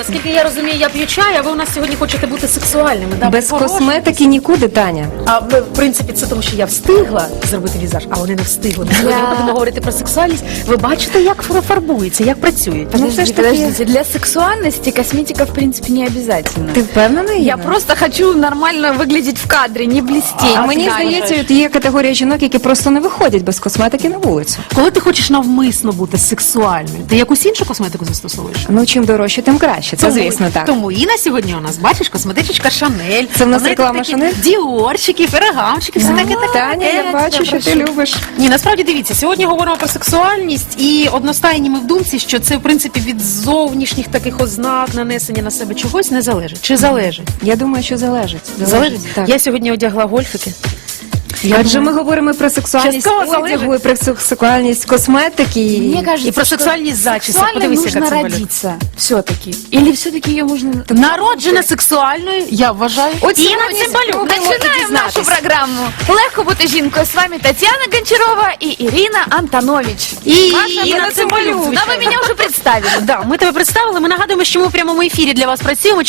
наскільки я розумію, я п'ю чай, а ви у нас сьогодні хочете бути сексуальними. Да? Без косметики нікуди, Таня. А в принципі, це тому, що я встигла зробити візаж, а вони не встигли. Ми сьогодні будемо говорити про сексуальність. Ви бачите, як фарбуються, як працюють. Подождите, для сексуальности косметика, в принципе, не обязательно. Ти впевнена, Інна? Я просто хочу нормально выглядеть в кадре, не блестеть. А мені здається, от є категорія жінок, які просто не виходять без косметики на вулицю. Коли ти хочеш навмисно бути сексуальною, ти якусь іншу косметику застосовуєш? Ну, чим дорожче, тим краще. Це, звісно, так. Тому Інна сьогодні у нас, бачиш, косметичка Шанель. Це в нас Вони реклама такі Шанель? Діорчики, ферегамчики, все таке таке. Таня, я бачу, що ти любиш. Ні, насправді дивіться, сьогодні говоримо про сексуальність і одностайні ми в думці, що це, в принципі, від зовнішніх таких ознак нанесення на себе чогось не залежить. Чи залежить? Я думаю, що залежить. Залежить? Так. Я сьогодні одягла гольфики. Адже ми говоримо про сексуальність Частково одягу, і про сексуальність косметики. Мне кажется, І про что сексуальність зачісок. сексуальной Подивися, яка нужно це малюк. родиться все-таки. Или все-таки ее можно... Народжена сексуальною, я вважаю. От Інна сьогодні Цимбалюк. спробуємо Начинаем нашу дізнатись. программу. Легко бути жінкою. С вами Татьяна Гончарова и Ирина Антонович. І Ваша Інна Цимбалюк. Но вы меня уже представили. Да, ми тебе представили. Ми нагадуємо, що ми в прямому ефірі для вас працюємо.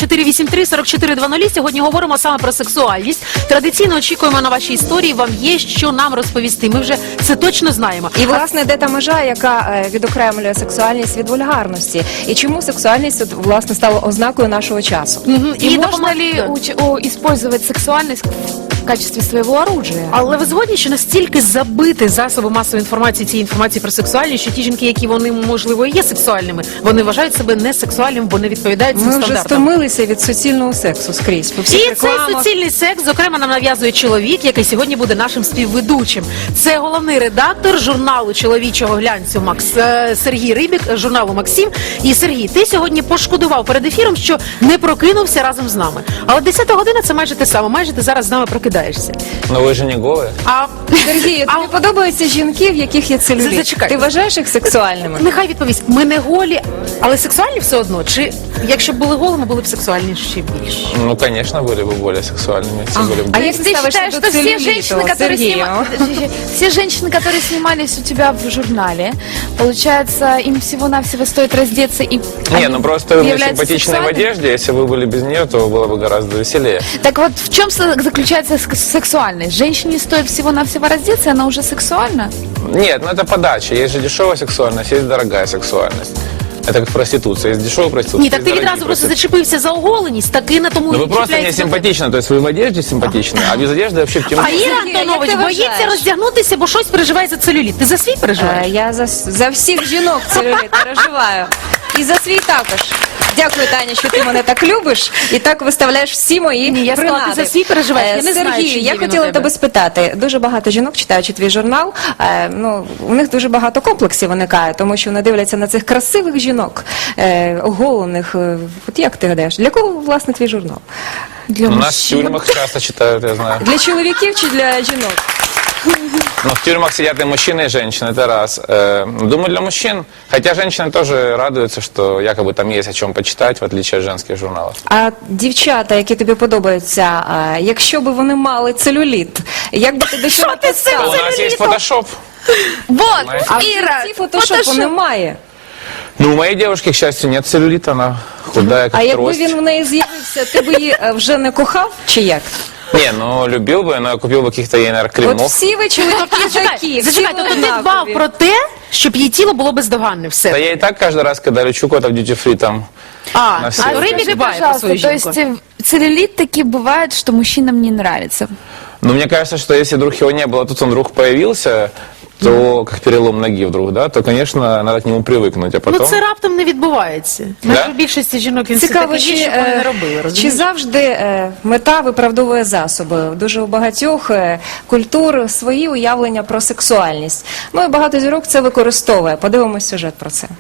483-4400. Сьогодні говоримо саме про сексуальність. Традиційно очікуємо на ваші історії. Вам є що нам розповісти. Ми вже це точно знаємо. І, власне, де та межа, яка відокремлює сексуальність від вульгарності? І чому сексуальність, от, власне, стала ознакою нашого часу? И можно ли использовать сексуальность в качестве своего оружия? Але ви згодні, що настільки забити засоби масової інформації цієї інформації про сексуальність, що ті жінки, які вони, можливо, є сексуальними, вони вважають себе не сексуальними, бо не відповідають цим Ми вже стандартам. стомилися від суцільного сексу скрізь. По всіх І цей рекламах. суцільний секс, зокрема, нам нав'язує чоловік, який сьогодні буде нашим співведучим. Це головний редактор журналу чоловічого глянцю Сергій Рибік, журналу «Максим». І, Сергій, ти сьогодні пошкодував перед ефіром, що не прокинувся разом з нами. Але 10 година – це майже те саме. Майже ти зараз з нами прокидаєшся. Но вы же не голые. А Сергію, тобі подобаються жінки, в яких є целюліт? Зачекай. Ти вважаєш їх сексуальними? нехай відповість, ми не голі, але сексуальні все одно? Чи якщо б були голими, були б сексуальніші більше? Ну, конечно, были бы более сексуальными, если были бы. А як ти Ты ставишся считаешь, до что все целюліту, женщины, которые Сергію? все женщины, которые снимались у тебя в журнале, получается, им всего-навсего стоит раздеться и Не, они ну просто вы являются симпатичны в сексуальными? одежде, если вы были без нее, то было бы гораздо веселее. Так вот, в чем заключается сексуальность? Женщине стоит всего-навсего раздеться, и она уже сексуальна? Нет, ну это подача. Есть же дешевая сексуальность, есть дорогая сексуальность. Это как проституция. Есть дешевая проституция, Ні, так есть ти дорогие відразу просто проституции. зачепився за оголеність, так і на тому Ну вы і просто не чіпляєшся. симпатичны, то есть вы в одежде симпатичны, а без одежды вообще в темноте. А Іра Сергій, Антонович як ти боїться вважаєш? роздягнутися, бо щось переживає за целюліт. Ти за свій переживаєш? Я за всіх жінок целюліт переживаю. І за свій також. Дякую, Таня, що ти мене так любиш і так виставляєш всі мої Ні, я сказала, принади. ти за свій переживаєш, я не знаю, Сергію, чи є я він у хотіла тебе. тебе спитати. Дуже багато жінок, читаючи твій журнал, ну, у них дуже багато комплексів виникає, тому що вони дивляться на цих красивих жінок, оголених. От як ти гадаєш, для кого, власне, твій журнал? Для У нас в тюрьмах часто читают, я знаю. Для чоловіків чи для жінок? Но в тюрьмах сидят и мужчины, и женщины, это раз. Думаю, для мужчин. Хотя женщины тоже радуются, что якобы там есть о чем почитать, в отличие от женских журналов. А дівчата, які тобі подобаються, якщо б вони мали целюліт, як би ти до чого ти з цим У нас есть фотошоп. Вот, А в Ира, житті фотошопу немає. Ну, у моей девушки, к счастью, нет целлюлита, она худая, как А якби трость. він в неї з'явився, ти б її вже не кохав, чи як? Не, ну, любил бы, но я купил бы каких-то ей, наверное, От кремов. всі ви чоловіки такі, всі Зачекай, тобто ти дбав однакові. про те, щоб її тіло було бездоганне. Да Все. я и так каждый раз, когда лечу куда-то в дьюти-фри, там, А на все. Рибік скажи, дбає про свою пожалуйста, то жінку. есть целлюлит таки бывает, что мужчинам не нравится? Но мне кажется, что если вдруг его не было, тут он вдруг появился, то, как перелом ноги вдруг, да, то, конечно, надо к нему привыкнуть, а Ну потом... це раптом не відбувається. Да? У більшості жінок він Цікаво, все таки є, щоб вони не робили, чи розумієш? завжди мета виправдовує засоби? Дуже у багатьох культур свої уявлення про сексуальність. Ну і багато зірок це використовує. Подивимось сюжет про це.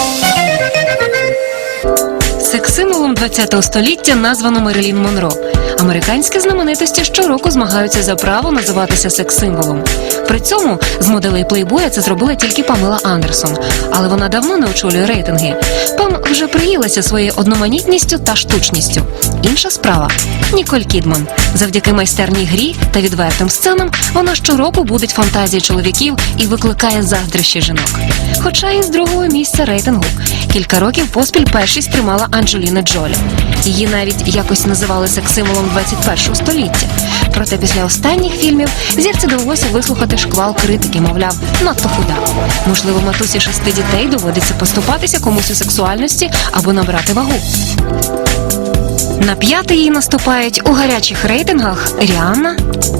Секс-символом ХХ століття названо Мерлін Монро. Американські знаменитості щороку змагаються за право називатися секс-символом. При цьому з моделей плейбоя це зробила тільки Памела Андерсон, але вона давно не очолює рейтинги. Пам вже приїлася своєю одноманітністю та штучністю. Інша справа – Ніколь Кідман. Завдяки майстерній грі та відвертим сценам вона щороку будить фантазії чоловіків і викликає заздрощі жінок. Хоча і з другого місця рейтингу. Кілька років поспіль першість тримала Анджеліна Джолі. Її навіть якось називали секс-символом 21-го століття. Проте після останніх фільмів зірці довелося вислухати шквал критики, мовляв, надто худа. Можливо, матусі 6 дітей доводиться поступатися комусь у сексуальності або набрати вагу. На 5-й їй наступають у гарячих рейтингах Ріанна,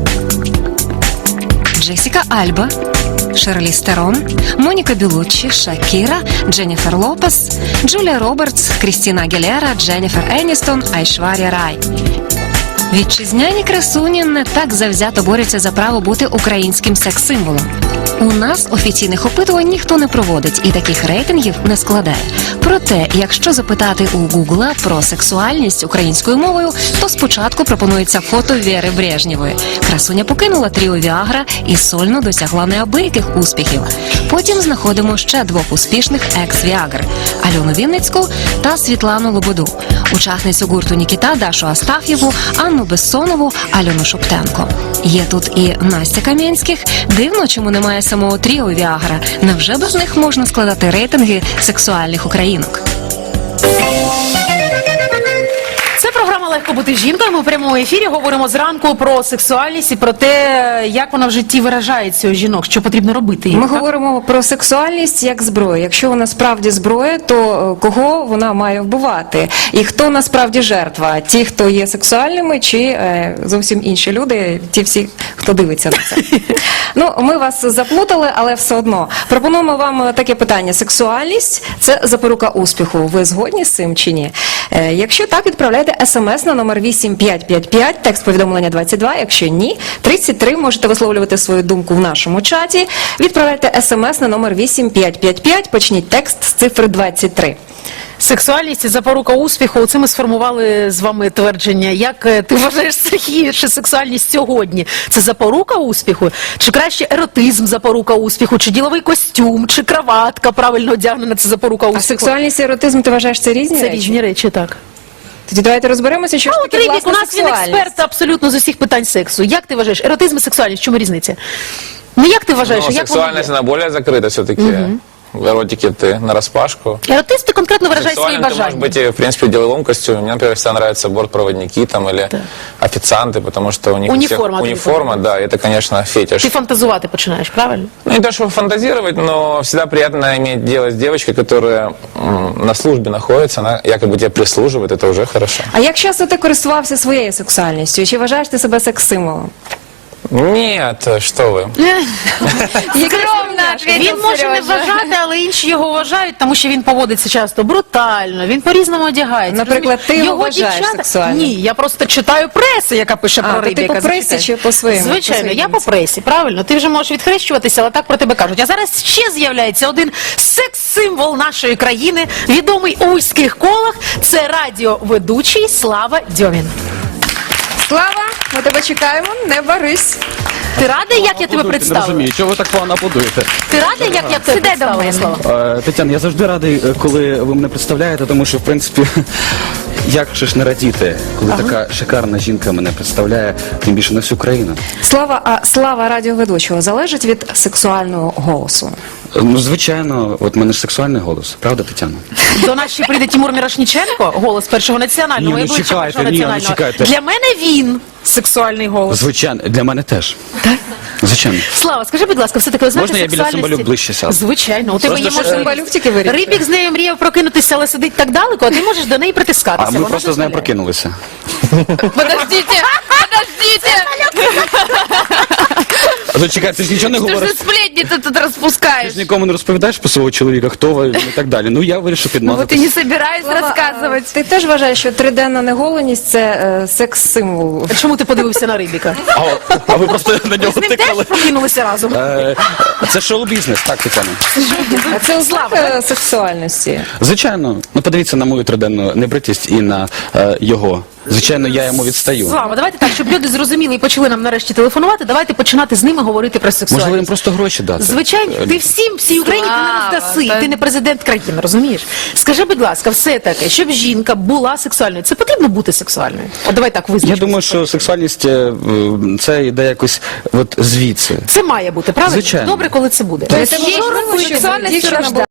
Джесіка Альба, Шарліз Терон, Моніка Белуччі, Шакіра, Дженніфер Лопес, Джулія Робертс, Крістіна Агілера, Дженніфер Еністон, Айшваря Рай. Вітчизняні красуні не так завзято борються за право бути українським секс-символом. У нас офіційних опитувань ніхто не проводить і таких рейтингів не складає. Проте, якщо запитати у Гугла про сексуальність українською мовою, то спочатку пропонується фото Вєри Брежнєвої. Красуня покинула тріо Віагра і сольно досягла неабияких успіхів. Потім знаходимо ще 2 успішних екс-Віагр – Альону Вінницьку та Світлану Лободу, учасницю гурту Нікіта Дашу Астаф'єву, Анну Бессонову, Альону Шоптенко. Є тут і Настя Кам'янських. Дивно, чому немає самого тріо Віагра. Невже без них можна складати рейтинги сексуальних українок? Це програма «Легко бути жінкою». Ми в прямому ефірі говоримо зранку про сексуальність і про те, як вона в житті виражається у жінок, що потрібно робити їм. Ми так? говоримо про сексуальність як зброю. Якщо вона справді зброя, то кого вона має вбивати? І хто насправді жертва? Ті, хто є сексуальними, чи зовсім інші люди, ті всі, хто дивиться на це? Ну, ми вас заплутали, але все одно. Пропонуємо вам таке питання. Сексуальність – це запорука успіху. Ви згодні з цим чи ні? Якщо так, відправляйте смс на номер 8555, текст повідомлення 22. Якщо ні, 33. Можете висловлювати свою думку в нашому чаті. Відправляйте смс на номер 8555, почніть текст з цифри 23. Сексуальність – це запорука успіху. Оце ми сформували з вами твердження. Як ти вважаєш, Сергій, що сексуальність сьогодні – це запорука успіху? Чи краще еротизм – запорука успіху? Чи діловий костюм? Чи краватка правильно одягнена – це запорука успіху? А сексуальність і еротизм, ти вважаєш, це різні Це речі? різні речі, так. Тоді давайте розберемося, що ж А от таке, Рибік, власне, у нас він сексуальність. експерт абсолютно з усіх питань сексу. Як ти вважаєш, еротизм і сексуальність, в чому різниця? Ну як ти вважаєш, Ну, як воно сексуальность, є? она более закрыта все-таки. В эротике ты нараспашку. Еротизм ти конкретно виражає свої Сексуальным ты можешь бажання. быть и, в принципе, в деловом костюме. Мне, например, всегда нравятся бортпроводники там, или официанты, потому что у них Униформа, у ты всех униформа, да, это, конечно, фетиш. Ти фантазувати починаєш, правильно? Ну, не то, чтобы фантазировать, но всегда приятно иметь дело с девочкой, которая на службе находится, она якобы тебе прислуживает, это уже хорошо. А як часто ти користувався своєю сексуальністю? Чи вважаєш ти себе секс-символом? Нет, что вы. Скромно ответил Він може не Сережа. вважати, але інші його вважають, тому що він поводиться часто брутально, він по-різному одягається. Наприклад, Розумієш? ти його вважаєш сексуальним? Ні, я просто читаю пресу, яка пише А, про то ти Рибіка. по пресі Зачитай. чи по своєму? Звичайно, По своїй я по думці? пресі, правильно. Ти вже можеш відхрещуватися, але так про тебе кажуть. А зараз ще з'являється один секс-символ нашої країни, відомий у вузьких колах. Це радіоведучий Слава Дьомін. Слава, ми тебе чекаємо, не барись. Ти радий, як я тебе Не представила? розумію, чого ви так погано аплодуєте? Ти радий, як я тебе Сідай до представила, мене. Слава? Тетяна, я завжди радий, коли ви мене представляєте, тому що, в принципі, як же ж не радіти, коли така шикарна жінка мене представляє, тим більше на всю країну. Слава радіоведучого залежить від сексуального голосу. Ну, звичайно, от в мене ж сексуальний голос, правда, Тетяна? До нас ще прийде Тимур Мірошніченко, голос першого національного. Ні, і ну обличчя чекайте, першого ні, ну національного. чекайте. Для мене він сексуальний голос. Звичайно, для мене теж. Так? Звичайно. Слава, скажи, будь ласка, все-таки ви знаєте Можна я біля сексуальності? Цимбалюк ближче сяду? Звичайно, у тебе є Просто ж, можливість. Цимбалюк тільки вирішує. Рибік з нею мріяв прокинутися, але сидить так далеко, а ти можеш до неї притискатися. А ми Вона просто з нею дозволяє. прокинулися. Подождите, подождите. А то чекай, ти ж нічого не Что ж говориш? за сплетни ты тут Ти распускаешь? ж нікому не розповідаєш про свого чоловіка, хто ви і так далі. Ну, я вирішив Ну вот и підмазатися. не собираюсь Слава, рассказывать. Ти теж вважаєш, що триденна неголеність – це секс-символ? Чому ти подивився на Рибіка? А ви просто на З нього ним теж тикали. прокинулися разом? Це шоу-бізнес, так, Тетяна? А це ознака сексуальності? Звичайно. Ну, подивіться на мою триденну небритість і на його звичайно, я йому відстаю. Слава, давайте так, щоб люди зрозуміли і почали нам нарешті телефонувати, давайте починати з ними говорити про сексуальність. Можливо, їм просто гроші дати. Звичайно, ти всій Україні ти не роздаси, Слава, ти не президент країни, розумієш? Скажи, будь ласка, все-таки, щоб жінка була сексуальною, це потрібно бути сексуальною? От давай так Я визначимо. думаю, що сексуальність це йде якось от звідси. Це має бути, правильно? Звичайно. Добре, коли це буде. То есть Це есть можливо, що сексуальность дівчина рождается.